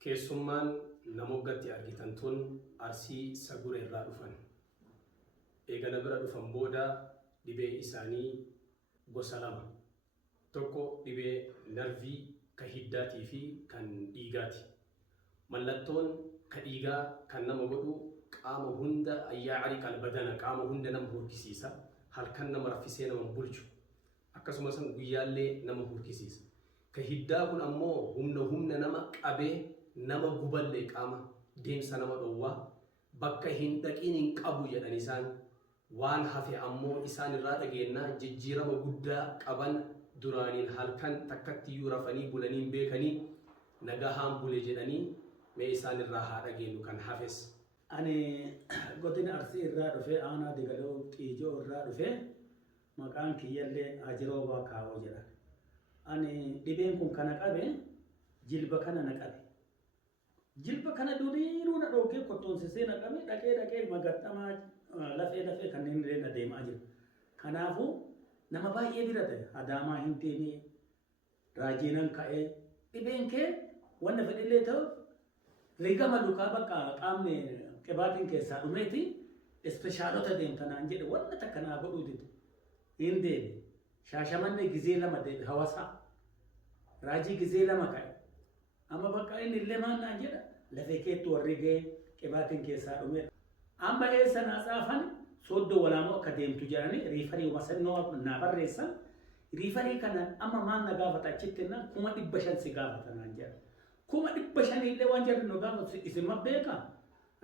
Keessummaan namoggatti argitan tun Arsii Sagure irraa dhufan. Eegana bira dhufan booda dhibee isaanii gosa lama. Tokko dhibee narvii ka hiddaatii fi kan dhiigaati. Mallattoon ka dhiigaa kan nama godhu qaama hunda ayyaa'ari qalbadana qaama hunda nama hurkisiisa. Halkan nama raffisee nama bulchu. Akkasumas guyyaallee nama hurkisiisa. Ka hiddaa kun ammoo humna nama qabee nama guballee qaama deemsa nama dhowwaa bakka hin dhaqiin hin qabu jedhan isaan waan hafe ammoo isaan irraa dhageenyaa jijjiirama guddaa qaban duraaniin halkan takkatti iyyuu rafanii bulanii beekanii nagahaan bule jedhanii mee isaan irraa haa dhageenyu kan hafes. Ani godina Arsii irraa dhufe aanaa Digaloo Xiijoo irraa dhufe maqaan kiyyallee Ajiroo Baakaawoo jedhan. Ani dhibeen kun kana qabe jilba kana na qabe. Jilba kana duriiruu na dhookee kottoonsisee na qabe dhaqee magaxxamaa lafee kanneen illee na deemaa jira. Kanaafuu nama baay'ee bira ta'e Adaamaa hin deemee raajiinan ka'ee dhibeen kee wanna fedhillee ta'u rigama lukaa bakka qaamni qibaatiin keessaa dhumeeti ispeeshaalota deemtanaan jedhe wanna takka naa godhuu dide hin deeme. Shaashamanne gizee lama deeme Hawaasaa raajii gizee lama ka'e. Amma bakka inni illee maannaan jedha lafee keettu warri ga'e qibaatiin keessaa dhume. Amma eessa naa tsaafan sooddoo walaamoo akka deemtu jedhanii riifarii masannoo naa barreessan. Riifarii kana amma maal na gaafata achitti naan 500 si gaafata naan jedha. 500 illee waan jedhu nu gaafatu isin beekaa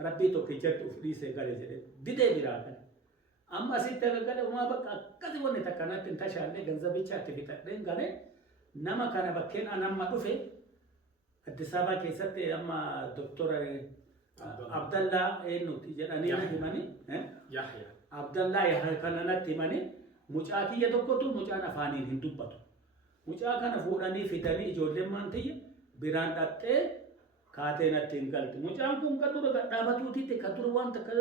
rabbii tokkichatti of dhiisee gale jedhe didee biraa gale. Amma asitti agagale uumaa bakka akkasii wanni takka natti hin tashaallee ganzabichaatti fixadheen galee nama kana bakkeen anamma dhufe Addis Ababa keessatti amma Doktora Abdallaa eenyuti jedhanii na himanii Abdallaa Yahya kana natti himanii mucaa kiyya tokkotu mucaan afaaniin hin dubbatu. Mucaa kana fuudhanii fidanii ijoolleen maantiyya biraan dhaqxee kaatee natti hin galti. Mucaan kun kan dura dhaabbatuutitti kan dura waan takka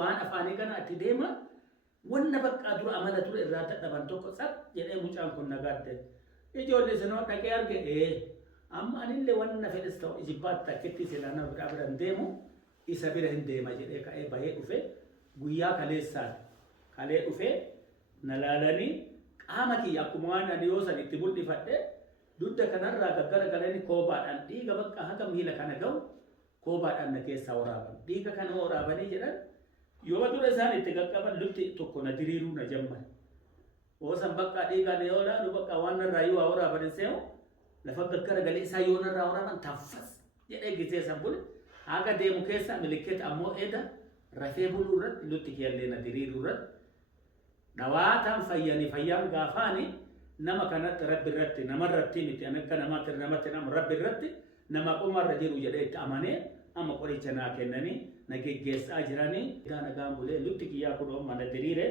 waan afaanii kana itti deema wanna bakka dura amala ture irraa dadhaban tokko sab jedhee mucaan kun nagaadde. Ijoollee sanoo dhaqee arge amma anillee wanna fedhes ta'u ijibbaatti takkitti silaa nama bira deemu isa bira hin deema jedhee ka'ee bahee dhufe guyyaa kaleessaati. Kalee dhufe na laalanii qaama kiyya akkuma waan ani yoo san itti mul'ifadhe dudda kanarraa gaggara galanii koobaadhaan dhiiga bakka hanga miila kana ga'u koobaadhaan na keessaa waraaban. Dhiiga kana waraabanii jedhan yoo dura isaan itti qaqqaban lubti tokko na diriiruu na jamman. Oosan bakka dhiigaan yoo laalu bakka waan narraa yoo waraaban seemu lafa gaggara galee isaa yoo narraa waraaban taffas jedhee gisee san bule haga deemu keessa milikkita ammoo eda rafee buluu irratti lutti kiyallee na diriiruu irratti dhawaataan fayyaan gaafaani nama kanatti rabbi irratti namarratti miti akka namatti nama rabbi irratti nama qomarra jiru jedhee itti amanee amma qoricha naa kennanii na geggeessaa jiranii nagaan bulee lutti kiyyaa kun oomma na diriire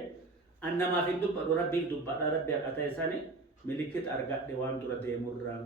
an namaaf hin dubbadhu rabbiif dubbadha rabbi akka ta'e sani milikkita argadhe waan dura deemurraan.